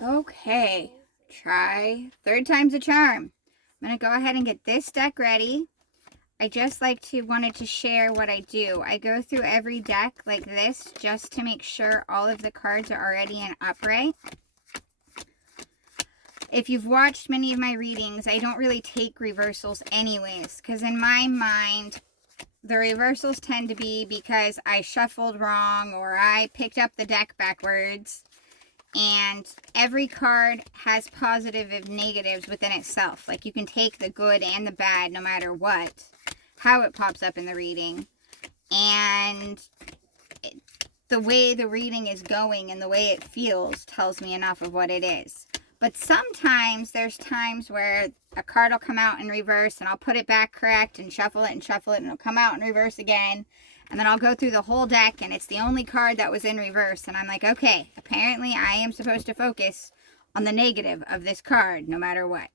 Okay, try third time's a charm. I'm going to go ahead and get this deck ready. I just wanted to share what I do. I go through every deck like this just to make sure all of the cards are already in upright. If you've watched many of my readings, I don't really take reversals anyways, because in my mind, the reversals tend to be because I shuffled wrong or I picked up the deck backwards. And every card has positive and negatives within itself. Like you can take the good and the bad no matter what, how it pops up in the reading. And the way the reading is going and the way it feels tells me enough of what it is. But sometimes there's times where a card will come out in reverse and I'll put it back correct and shuffle it and it'll come out in reverse again. And then I'll go through the whole deck and it's the only card that was in reverse. And I'm like, okay, apparently I am supposed to focus on the negative of this card no matter what.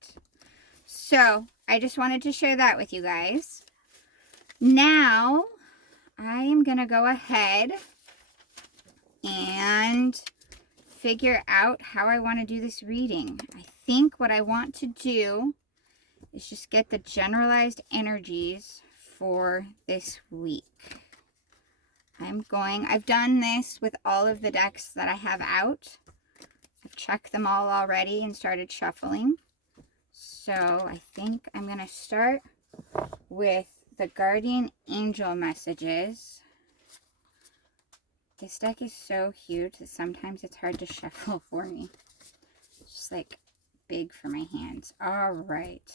So I just wanted to share that with you guys. Now I am going to go ahead and figure out how I want to do this reading. I think what I want to do is just get the generalized energies for this week. I've done this with all of the decks that I have out. I've checked them all already and started shuffling. So I think I'm going to start with the Guardian Angel messages. This deck is so huge that sometimes it's hard to shuffle for me. It's just like big for my hands. All right.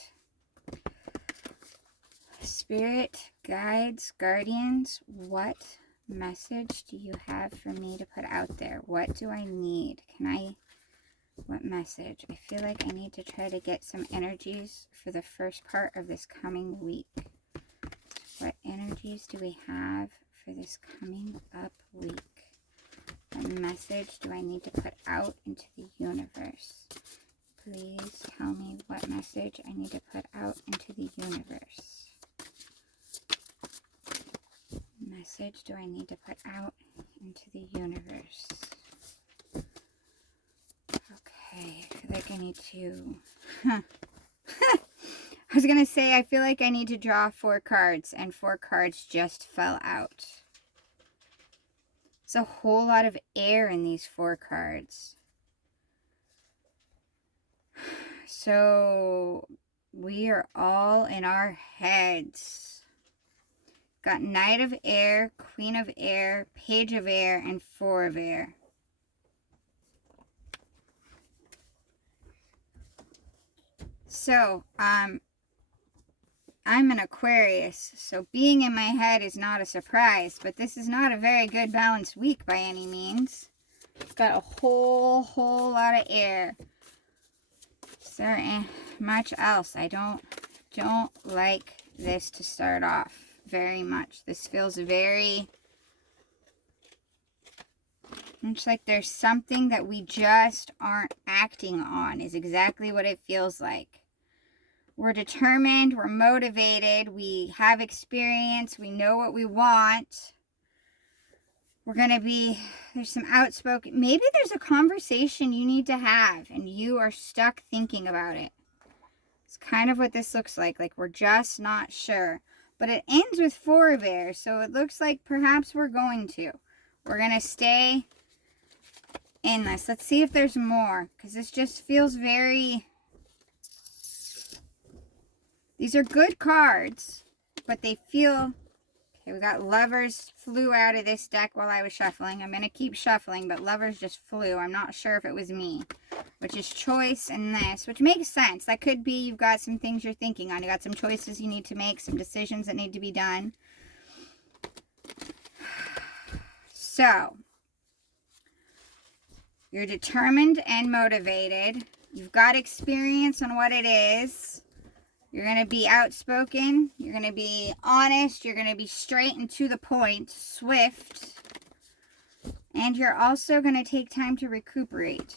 Spirit, guides, guardians, what message do you have for me to put out there? What do I need? What message? I feel like I need to try to get some energies for the first part of this coming week. What energies do we have for this coming up week? What message do I need to put out into the universe? Please tell me what message I need to put out into the universe. Message do I need to put out into the universe? Okay, I feel like I need to... I was going to say, I feel like I need to draw 4 cards, and 4 cards just fell out. It's a whole lot of air in these 4 cards. So, we are all in our heads. Got Knight of Air, Queen of Air, Page of Air, and 4 of Air. So, I'm an Aquarius, so being in my head is not a surprise, but this is not a very good balanced week by any means. It's got a whole lot of air. Is there much else? I don't like this to start off very much. This feels very much like there's something that we just aren't acting on, is exactly what it feels like. We're determined, we're motivated, we have experience, we know what we want. We're going to be, there's some outspoken, maybe there's a conversation you need to have and you are stuck thinking about it. It's kind of what this looks like we're just not sure. But it ends with 4 of Air, so it looks like perhaps we're going to. We're going to stay in this. Let's see if there's more, because this just feels very... These are good cards, but they feel... Okay, we got Lovers flew out of this deck while I was shuffling. I'm going to keep shuffling, but Lovers just flew. I'm not sure if it was me, which is choice and this, which makes sense. That could be you've got some things you're thinking on. You got some choices you need to make, some decisions that need to be done. So, you're determined and motivated. You've got experience on what it is. You're going to be outspoken. You're going to be honest. You're going to be straight and to the point, swift. And you're also going to take time to recuperate.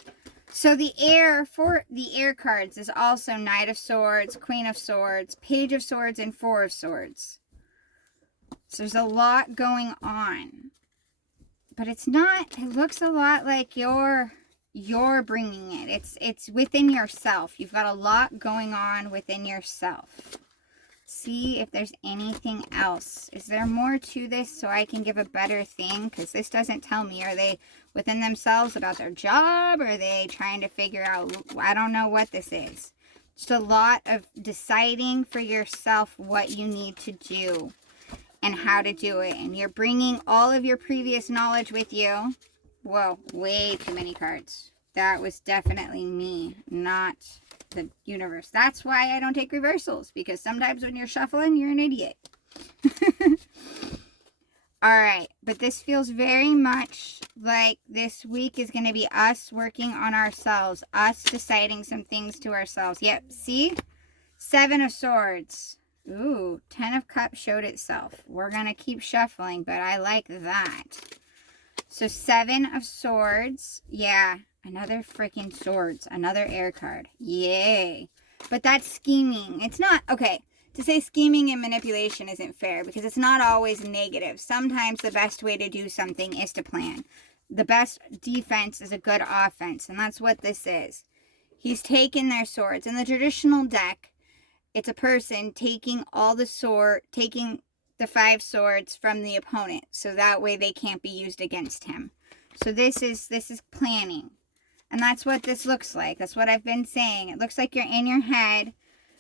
So the air for the air cards is also Knight of Swords, Queen of Swords, Page of Swords, and 4 of Swords. So there's a lot going on. But it's not, it looks a lot like you're you're bringing it. It's within yourself. You've got a lot going on within yourself. See if there's anything else. Is there more to this so I can give a better thing? Because this doesn't tell me. Are they within themselves about their job? Or are they trying to figure out? I don't know what this is. Just a lot of deciding for yourself what you need to do and how to do it. And you're bringing all of your previous knowledge with you. Whoa, way too many cards. That was definitely me, not the universe. That's why I don't take reversals, because sometimes when you're shuffling, you're an idiot. All right, but this feels very much like this week is going to be us working on ourselves, us deciding some things to ourselves. Yep, see? 7 of Swords. Ooh, 10 of Cups showed itself. We're going to keep shuffling, but I like that. So 7 of Swords. Yeah, another freaking Swords. Another air card. Yay. But that's scheming. It's not, okay, to say scheming and manipulation isn't fair because it's not always negative. Sometimes the best way to do something is to plan. The best defense is a good offense, and that's what this is. He's taken their swords. In the traditional deck, it's a person taking taking the 5 swords from the opponent, so that way they can't be used against him. So this is planning, and that's what this looks like. That's what I've been saying. It looks like you're in your head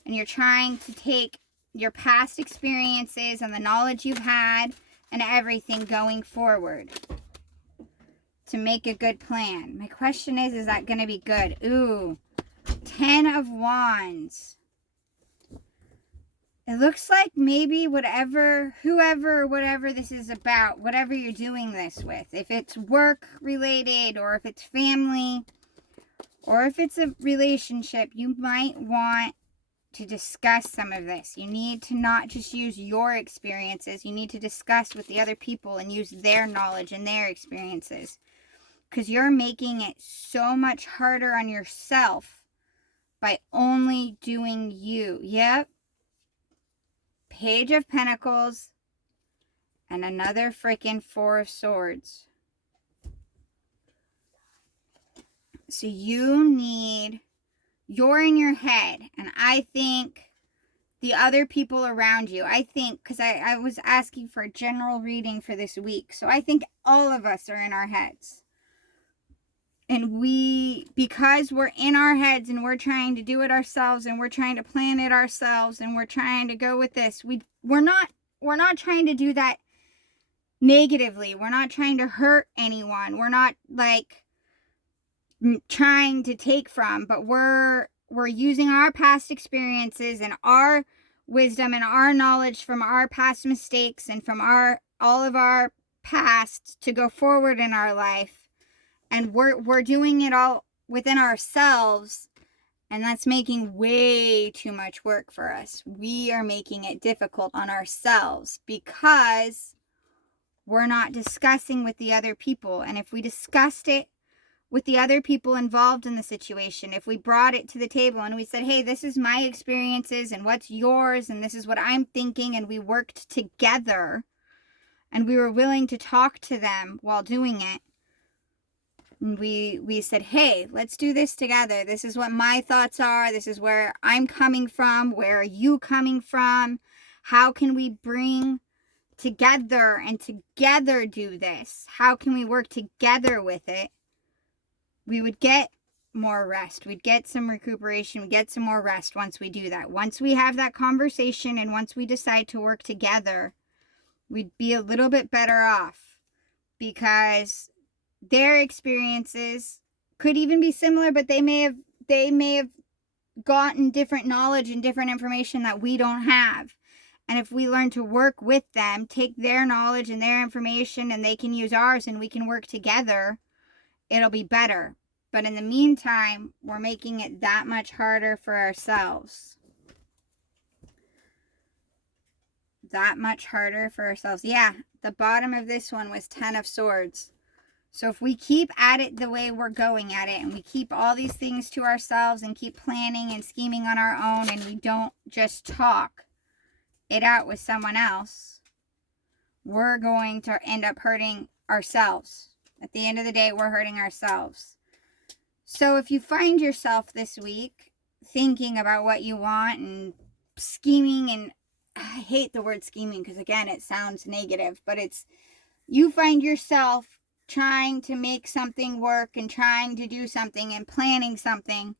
and you're trying to take your past experiences and the knowledge you've had and everything going forward to make a good plan. My question is that going to be good? Ooh, 10 of Wands. It looks like maybe whatever this is about, whatever you're doing this with, if it's work related or if it's family or if it's a relationship, you might want to discuss some of this. You need to not just use your experiences. You need to discuss with the other people and use their knowledge and their experiences, because you're making it so much harder on yourself by only doing you. Yep. Page of Pentacles and another freaking 4 of Swords. So you're in your head, and I think the other people around you, I think, because I was asking for a general reading for this week, so I think all of us are in our heads. And because we're in our heads and we're trying to do it ourselves and we're trying to plan it ourselves and we're trying to go with this, we're not trying to do that negatively. We're not trying to hurt anyone. We're not like trying to take from, but we're using our past experiences and our wisdom and our knowledge from our past mistakes and from all of our past to go forward in our life. And we're doing it all within ourselves, and that's making way too much work for us. We are making it difficult on ourselves because we're not discussing with the other people. And if we discussed it with the other people involved in the situation, if we brought it to the table and we said, hey, this is my experiences and what's yours and this is what I'm thinking, and we worked together and we were willing to talk to them while doing it, we said, hey, let's do this together. This is what my thoughts are. This is where I'm coming from. Where are you coming from? How can we bring together and together do this? How can we work together with it? We would get more rest. We'd get some recuperation. We'd get some more rest once we do that. Once we have that conversation and once we decide to work together, we'd be a little bit better off, because their experiences could even be similar, but they may have gotten different knowledge and different information that we don't have. And if we learn to work with them, take their knowledge and their information, and they can use ours and we can work together, it'll be better. But in the meantime, we're making it that much harder for ourselves. That much harder for ourselves. Yeah, the bottom of this one was 10 of Swords. So if we keep at it the way we're going at it, and we keep all these things to ourselves and keep planning and scheming on our own, and we don't just talk it out with someone else, we're going to end up hurting ourselves. At the end of the day, we're hurting ourselves. So if you find yourself this week thinking about what you want and scheming, and I hate the word scheming because, again, it sounds negative, but it's, you find yourself trying to make something work and trying to do something and planning something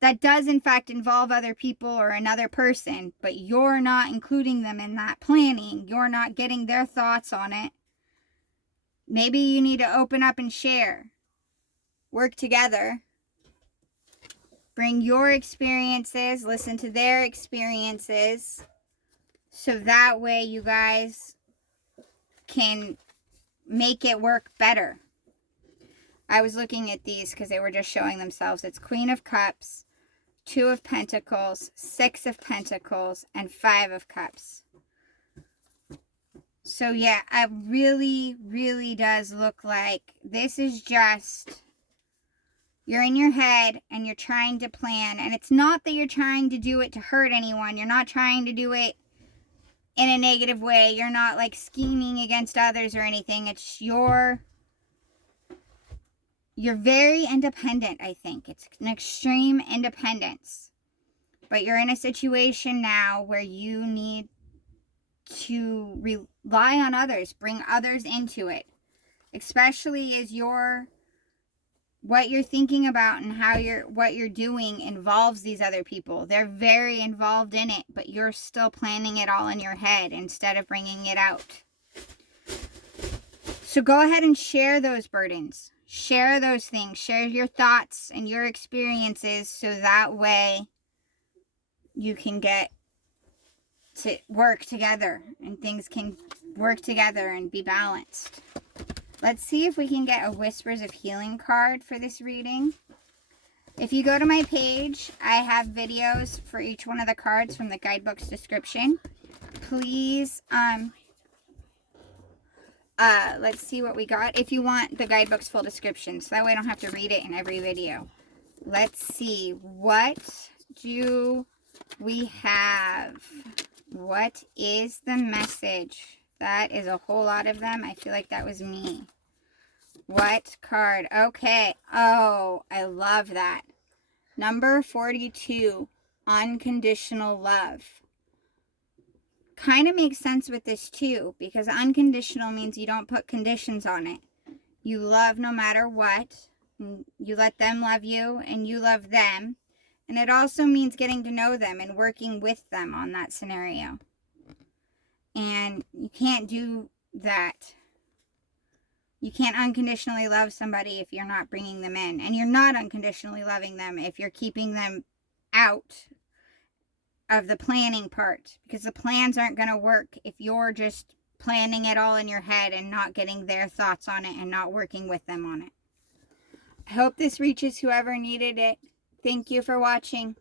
that does in fact involve other people or another person, but you're not including them in that planning. You're not getting their thoughts on it. Maybe you need to open up and share. Work together. Bring your experiences, listen to their experiences, so that way you guys can make it work better. I was looking at these because they were just showing themselves. It's Queen of Cups, 2 of Pentacles, 6 of Pentacles, and 5 of Cups. So yeah, it really, really does look like this is just, you're in your head and you're trying to plan. And it's not that you're trying to do it to hurt anyone. You're not trying to do it in a negative way. You're not like scheming against others or anything. It's you're very independent, I think. It's an extreme independence. But you're in a situation now where you need to rely on others, bring others into it. Especially as what you're thinking about and what you're doing involves these other people. They're very involved in it, but you're still planning it all in your head instead of bringing it out. So go ahead and share those burdens. Share those things. Share your thoughts and your experiences so that way you can get to work together and things can work together and be balanced. Let's see if we can get a Whispers of Healing card for this reading. If you go to my page, I have videos for each one of the cards from the guidebook's description. Please, let's see what we got. If you want the guidebook's full description, so that way I don't have to read it in every video. Let's see, what do we have? What is the message? That is a whole lot of them. I feel like that was me. What card? Okay. Oh, I love that. Number 42, unconditional love. Kind of makes sense with this too, because unconditional means you don't put conditions on it. You love no matter what. You let them love you and you love them. And it also means getting to know them and working with them on that scenario. And you can't do that. You can't unconditionally love somebody if you're not bringing them in. And you're not unconditionally loving them if you're keeping them out of the planning part. Because the plans aren't going to work if you're just planning it all in your head and not getting their thoughts on it and not working with them on it. I hope this reaches whoever needed it. Thank you for watching.